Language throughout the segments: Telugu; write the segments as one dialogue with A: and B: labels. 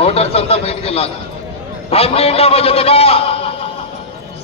A: అవుటర్స్ అంతా బయటికి వెళ్ళాలి. పన్నెండవ జతగా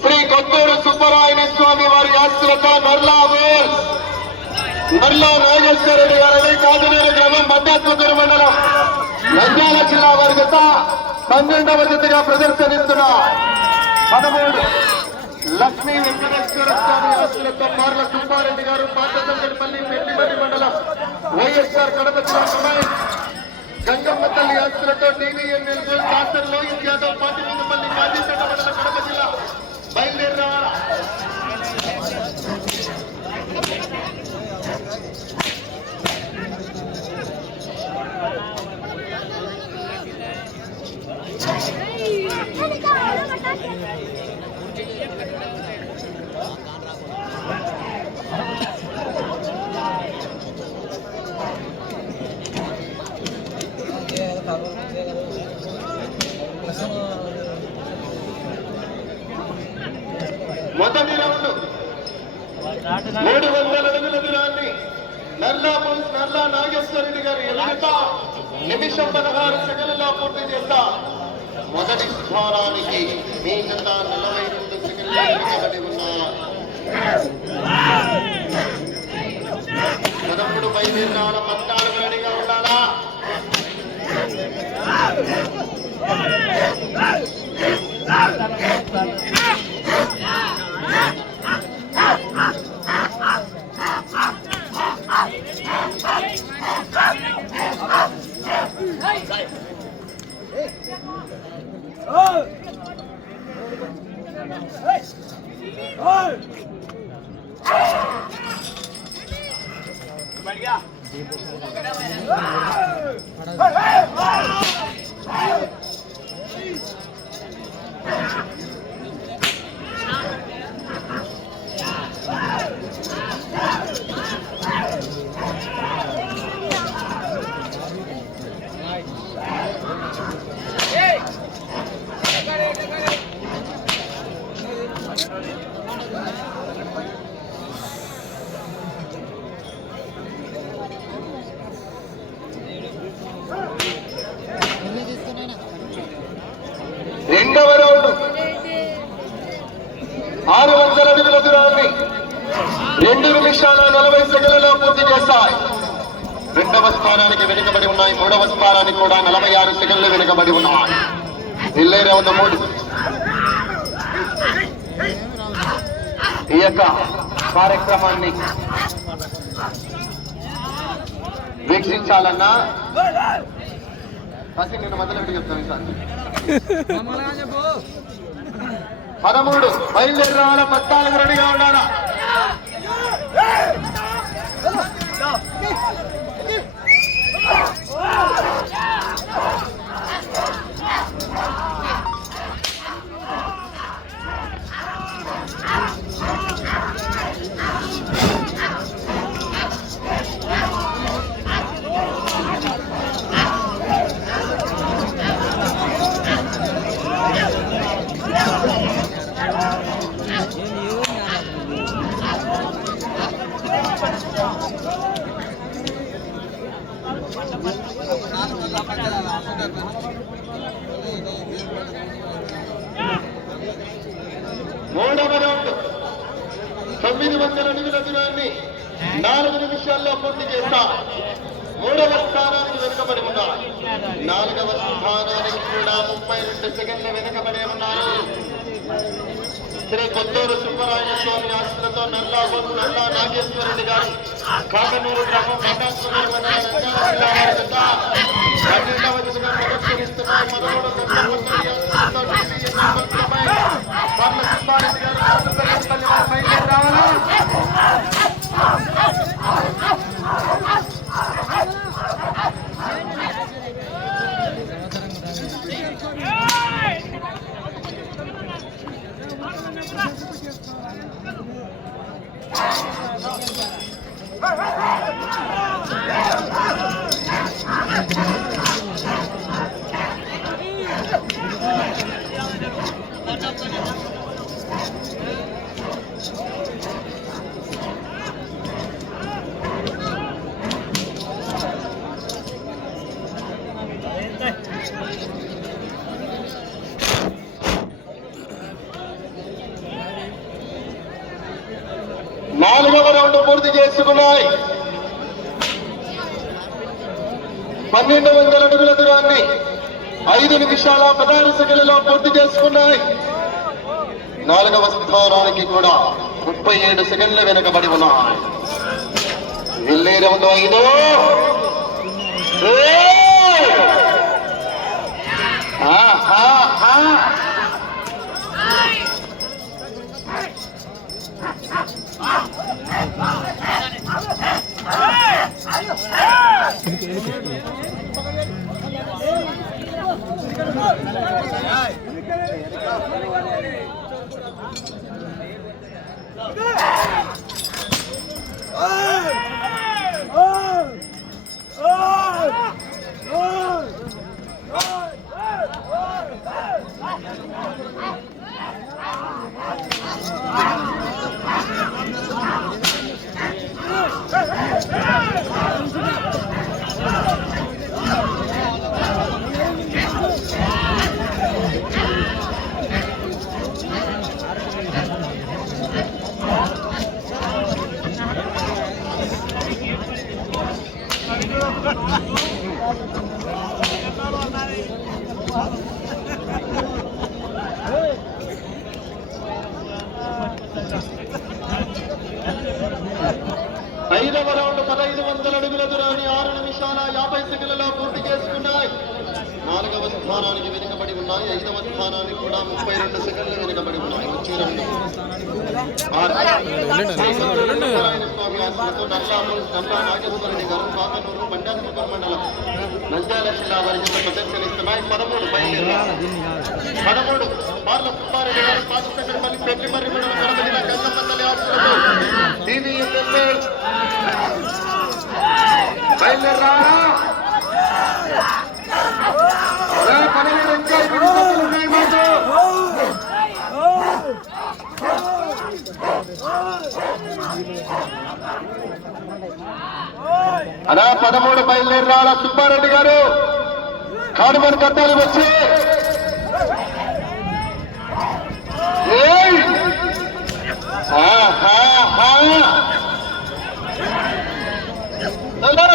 A: శ్రీ కొత్తూరు సుబ్బరాయణ స్వామి వారి ఆస్తులతో నర్లా వేల్స్ నర్లా నాగేశ్వర రెడ్డి గారని కాకినాడ గ్రామం మధ్యాత్మకూరు మండలం. నంద్యాల జిల్లా వారి జత పన్నెండవ జతగా ప్రదర్శనిస్తున్న పదమూడు లక్ష్మీ వెంకటేశ్వర స్వామి ఆస్తులతో మార్ల సుబ్బారెడ్డి గారు పాతసంగడిపల్లి పెళ్ళిపల్లి మండలం వైఎస్ఆర్ కడప జిల్లా గంగమ్మ తల్లి ఆస్తులతో టీవీఎన్ఎల్ డాక్టర్ లోహిత్ యాదవ్ పాతిపల్లి మాజీ కడప జిల్లా బయలుదేరి రావాలా మొదటి రౌండ్ మూడు వందల అడుగుల దూరాన్ని నల్లా పుల్- నల్లా రెడ్డి గారు ఎదుట నిమిషం పదహారు సెకండ్లో పూర్తి చేస్తా. మొదటి స్థానానికి మీ జత నలభై రెండు సెకండ్లు వెనుకబడి ఉన్నారు పదమూడు బయలుదేరాల పద్నాలుగు రెడీగా ఉండాలా? రెండవ రెండవ స్థానానికి వెనుకబడి ఉన్నాయి. మూడవ స్థానానికి కూడా నలభై ఆరు సెకండ్లు వెనుకబడి ఉన్నాయి. ఇల్లే రౌండ్ మూడు. ఈ యొక్క కార్యక్రమాన్ని వీక్షించాలన్నా కాసి నేను మొదలెట్టి చెప్తాను సార్? పదమూడు. బయలుదేరి రావాలా? పద్నాలుగు రెడీగా ఉండాలా మూడవ రౌండ్ తొమ్మిది వందల అడుగుల దూరాన్ని నాలుగు నిమిషాల్లో పూర్తి చేస్తా మూడవ స్థానానికి వెనుకబడి ఉన్నారు నాలుగవ స్థానానికి కూడా ముప్పై రెండు సెకండ్లు వెనుకబడి ఉన్నారు శ్రీ కొత్తూరు సుబ్బరాయ స్వామి ఆస్తులతో నల్లా నల్లా నాగేశ్వరరెడ్డి గారు కాకనూరు గ్రామం బండాసునూరు 快快！పూర్తి చేసుకున్నాయి. పన్నెండు వందల అడుగుల దూరాన్ని ఐదు నిమిషాల పదహారు సెకండ్లలో పూర్తి చేసుకున్నాయి. నాలుగవ స్థానానికి కూడా ముప్పై ఏడు సెకండ్ల వెనుకబడి ఉన్నాయి. వెళ్ళే రౌండ్ ఐదు. ఏయ్! ఆ, ఆ, ఆ. ఐదవ రౌండ్ పదహైదు వందల అడుగుల దూరాన్ని ఆరు నిమిషాల యాభై సెకండ్లలో పూర్తి చేసుకున్నాయి నాలుగవ స్థానానికి వెనుకబడి ఉన్నాయి ఐదవ స్థానానికి కూడా ముప్పై రెండు సెకండ్లు వెనుకబడి ఉన్నాయి వచ్చే రెండు ఆరు. శ్రీ సత్యనారాయణ స్వామి ఆశీస్సులతో నల్లాము నల్లా నాగేశ్వరరెడ్డి గారు కాకనూరు బండాసుపర్ మండలం నంద్యాల జిల్లా వారి చేత ప్రదర్శనిస్తున్నాయి పదమూడు పదమూడు బార్ల సుబ్బారెడ్డి గారు పాదశంకరపల్లి పెళ్ళిమర్రి మండలం కడప జిల్లా గంగపల్లి ఆశీస్సులతో టీవీఎస్ఎస్ఏ బయలుదేరా పదమూడు ఇంకా ఇప్పుడు సభ్యులు ఉన్నాయి మాకు అలా పదమూడు బయలుదేరాల సుబ్బారెడ్డి గారు కాడుమని కట్టాలి వచ్చి ఏయ్! ఆహా, హా. హలో.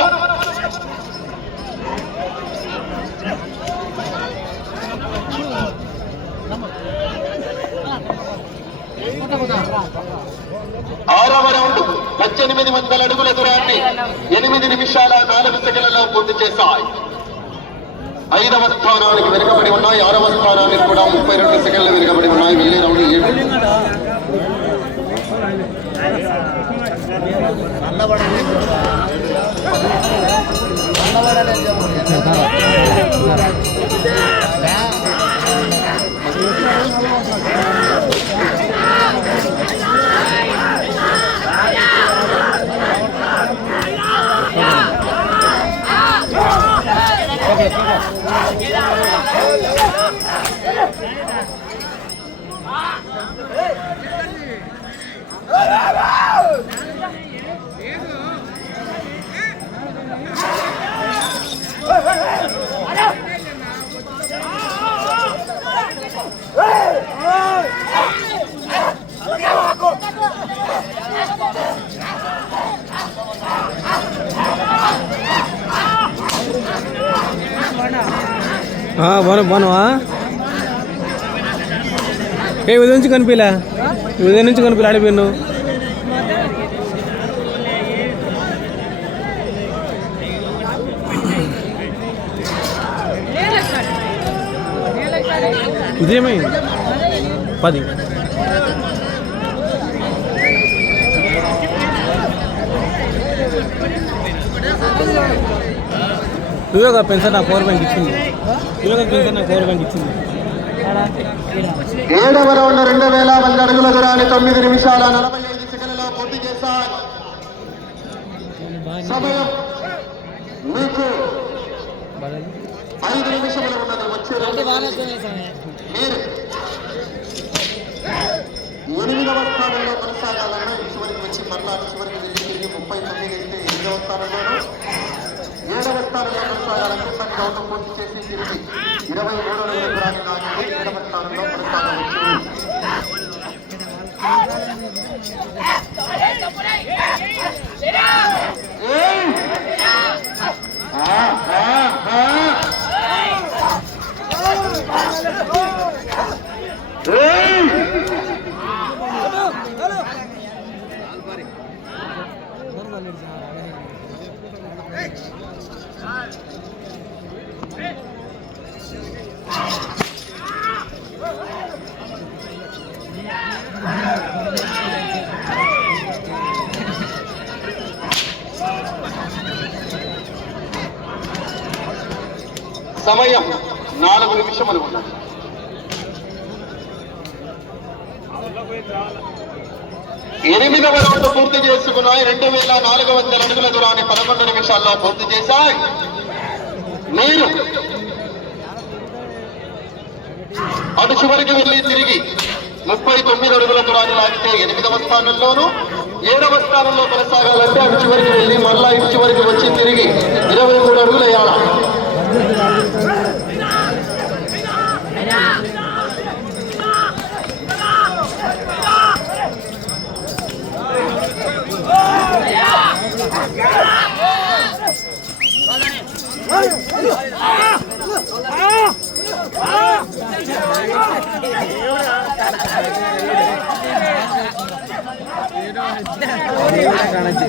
A: ఆరవ రౌండ్ పద్దెనిమిది వందల అడుగుల దూరాన్ని ఎనిమిది నిమిషాల నాలుగు సెకండ్లలో పూర్తి చేశాయి ఐదవ స్థానానికి వెనుకబడి ఉన్నాయి ఆరవ స్థానానికి కూడా ముప్పై రెండు సెకండ్లు వెనుకబడి ఉన్నాయి వెళ్ళే రౌండ్ ఏడు
B: బాను బానువా ఏ ఉదయం నుంచి కనిపించలే? ఉదయం నుంచి కనిపించలే ఆడిపోయిను ఉదయమైంది. పది. వివేక పెన్షన్ నా పవర్ బ్యాంక్ ఇచ్చింది. వివేక పెన్షన్ నా పవర్ బ్యాంక్ ఇచ్చింది.
A: ఏడవ రౌండ్ రెండు వేల వంద అడుగుల దూరాన్ని తొమ్మిది నిమిషాల నలభై ఐదు సెకండ్లలో పూర్తి చేశారు. సమయం మీకు ఐదు నిమిషములు ఉన్నది వచ్చే రౌండ్ మీరు ఎనిమిదవ స్థానంలో కొనసాగాలన్నా చివరికి వచ్చి మరలా చివరికి తిరిగి ముప్పై తొమ్మిది అయితే ఎనిమిదవ స్థానంలోనూ ఏడవ స్థానంలో కొనసాగాలని పది రౌండ్లు పూర్తి చేసి తిరిగి ఇరవై మూడు అడుగుల దూరాన్ని ఏడవ స్థానంలో కొనసాగవచ్చు సమయం నాలుగు నిమిషములు ఉన్నది. ఎనిమిదవ రౌండ్ పూర్తి చేసుకున్నాయి. రెండు వేల నాలుగు వందల అడుగుల దూరాన్ని పదకొండు నిమిషాల్లో పూర్తి చేశాయి. మీరు అటు చివరికి వెళ్ళి తిరిగి ముప్పై తొమ్మిది అడుగుల దూరాన్ని లాగితే ఎనిమిదవ స్థానంలోను ఏడవ స్థానంలో కొనసాగాలంటే అటు చివరికి వెళ్ళి మళ్ళా ఇటు చివరికి వచ్చి తిరిగి ఇరవై మూడు అడుగులు వేయాలా
C: കാണിച്ചു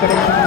A: ಕಡೆ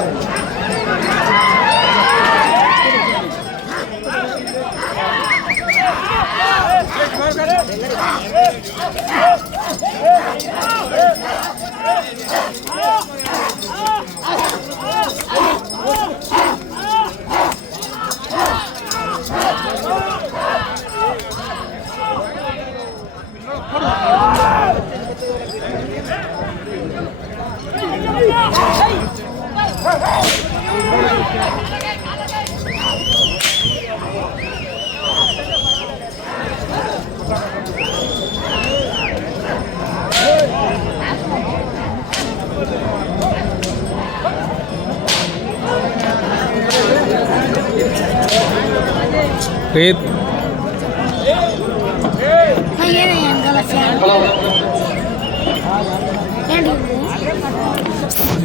C: రేపు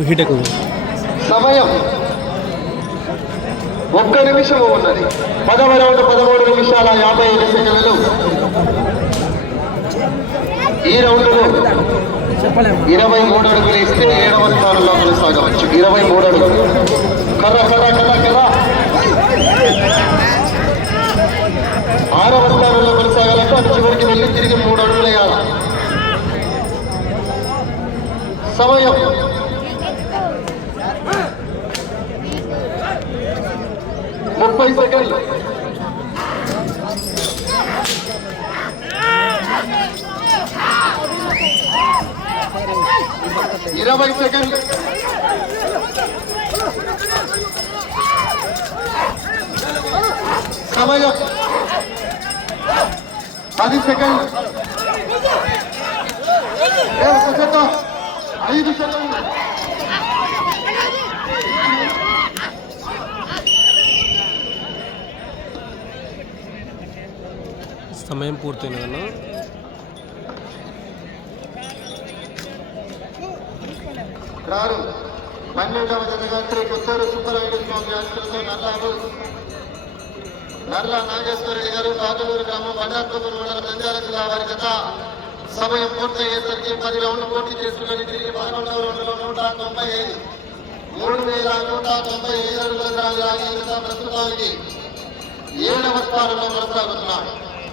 B: హీట్ ఎక్కువ
A: సమయం ఒక్క నిమిషం ఉన్నది. పదవ రౌండ్ పదమూడు నిమిషాల యాభై ఐదు సెకండ్లు. ఈ రౌండ్లో ఇరవై మూడు అడుగులు ఇస్తే ఏడవ స్థానంలో కొనసాగవచ్చు ఇరవై మూడు అడుగులు. కర్ర కర్ర కర్ర కర్ర. ఆరవ స్థానంలో కొనసాగాలంటే అటు చివరికి వెళ్ళి తిరిగి మూడు అడుగులు వేయాల సమయం ముప్పై సెకండ్లు ఇరవై సెకండ్లు సమయం పది సెకండ్. ఐదు సెకండ్లు
B: సమయం పూర్తయింది కన్నా
A: రారు. పన్నెండవ జతగా శ్రీ కొత్తూరు సుబ్బరాయుడు స్వామి ఆశీస్సులతో నల్లారు నర్ల నాగేశ్వరరెడ్డి గారు కాకులూరు గ్రామం బండార్పూర్ మండలం నంద్యాల జిల్లా వారి గత సమయం పూర్తయ్యేసరికి పది రౌండ్లు పోటీ చేసుకుని తిరిగి పదకొండవ రౌండ్లో నూట తొంభై ఐదు. మూడు వేల నూట తొంభై ఐదు అడుగుల గ్రాముల ఈ ప్రస్తుతానికి ఏడవ స్థానంలో కొనసాగుతున్నాడు